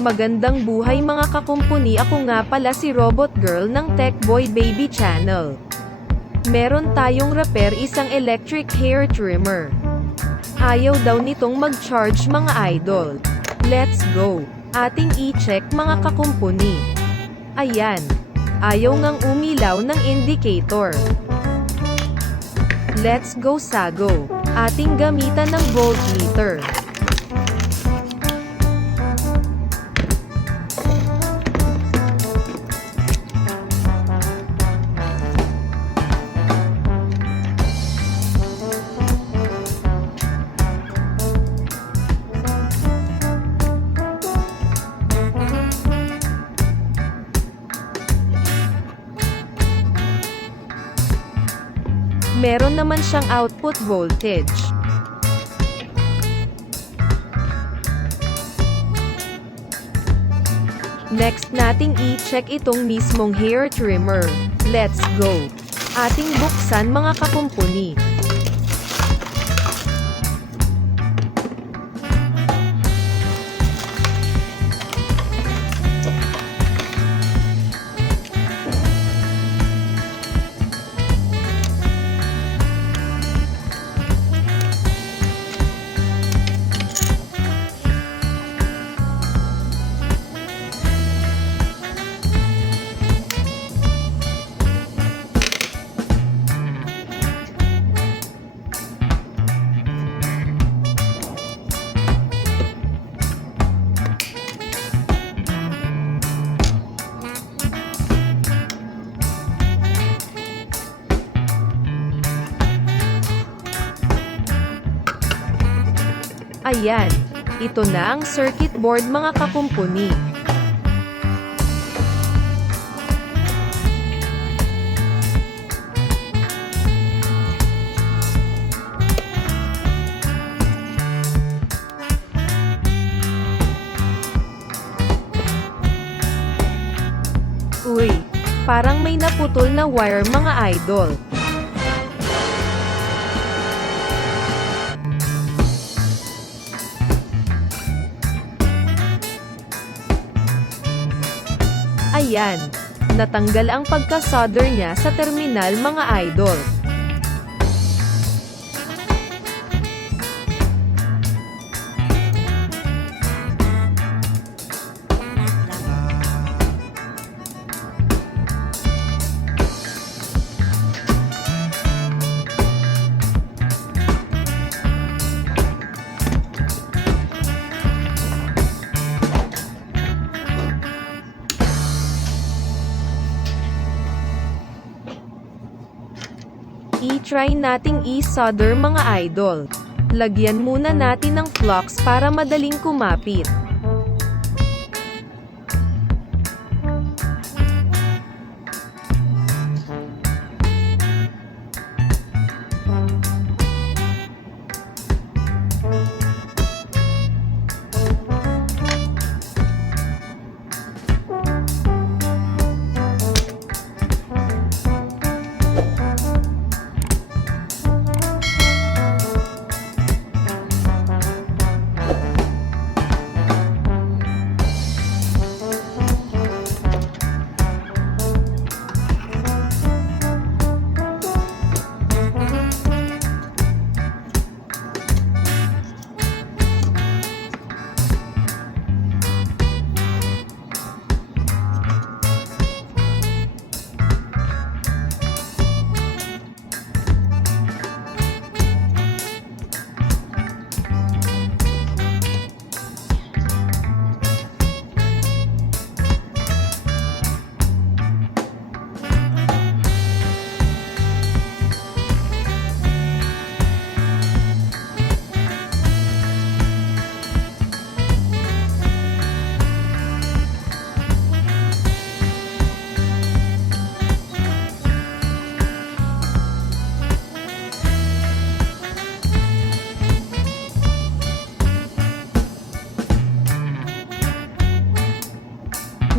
Magandang buhay mga kakumpuni, ako nga pala si Robot Girl ng TECHBOY BABY channel. Meron tayong repair isang electric hair trimmer. Ayaw daw nitong mag-charge mga idol. Let's go. Ating i-check mga kakumpuni. Ayan. Ayaw ngang umilaw ng indicator. Let's go sago. Ating gamitan ng voltmeter. Meron naman siyang output voltage. Next nating i-check itong mismong hair trimmer. Let's go. Ating buksan mga kakumpuni. Ayan, ito na ang circuit board mga kakumpuni. Uy, parang may naputol na wire mga idol. Ayan, natanggal ang pagka-solder niya sa terminal mga idol. I-try nating i-solder mga idol. Lagyan muna natin ng flux para madaling kumapit.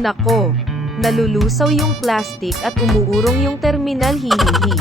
Nako, nalulusaw yung plastic at umuurong yung terminal, hihihi.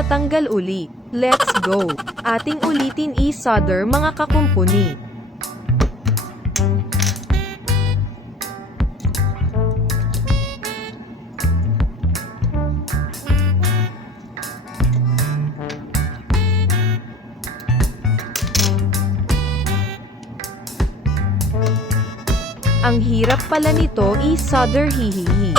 natanggal uli. Let's go! Ating ulitin i-solder mga kakumpuni. Ang hirap pala nito i-solder, hihihi.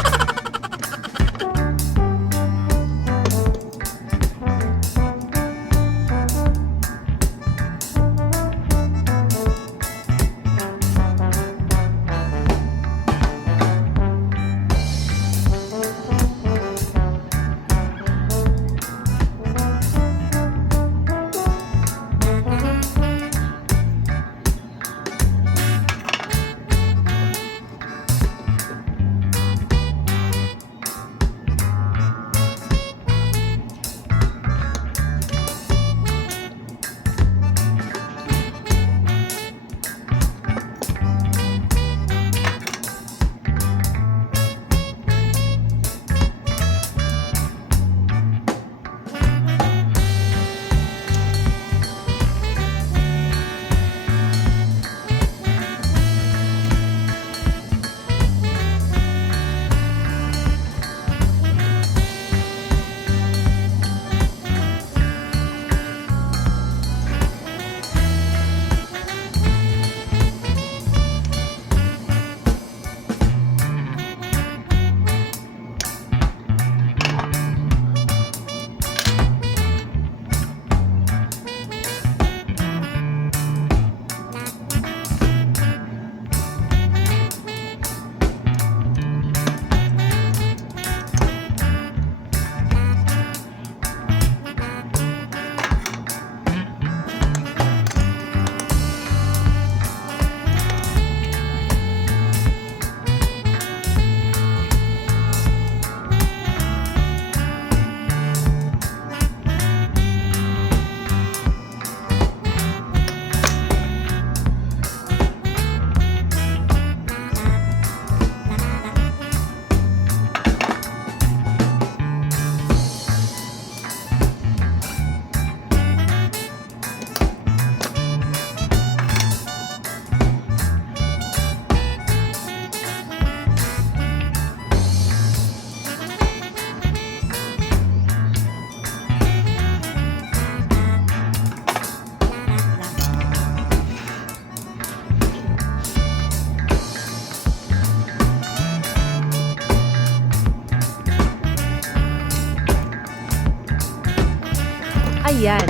Ayan,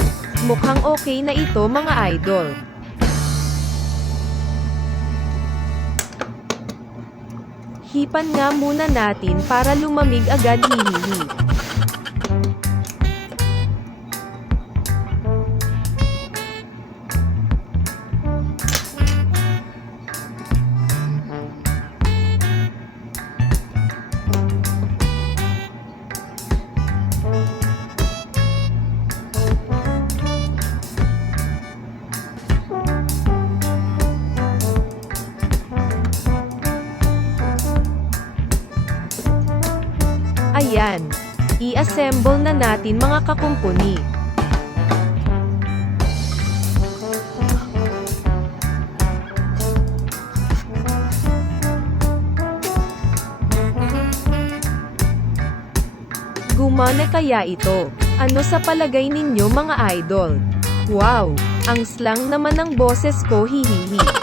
mukhang okay na ito mga idol. Hipan nga muna natin para lumamig agad, hihihi. Ayan, i-assemble na natin mga kakumpuni. Gumana kaya ito? Ano sa palagay ninyo mga idol? Wow, ang slang naman ng boses ko, hihihi.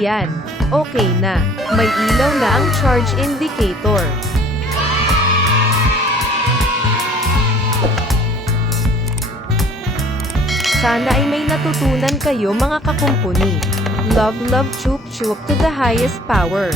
Ayan. Okay na. May ilaw na ang charge indicator. Sana ay may natutunan kayo mga kakumpuni. Love chup chup to the highest power.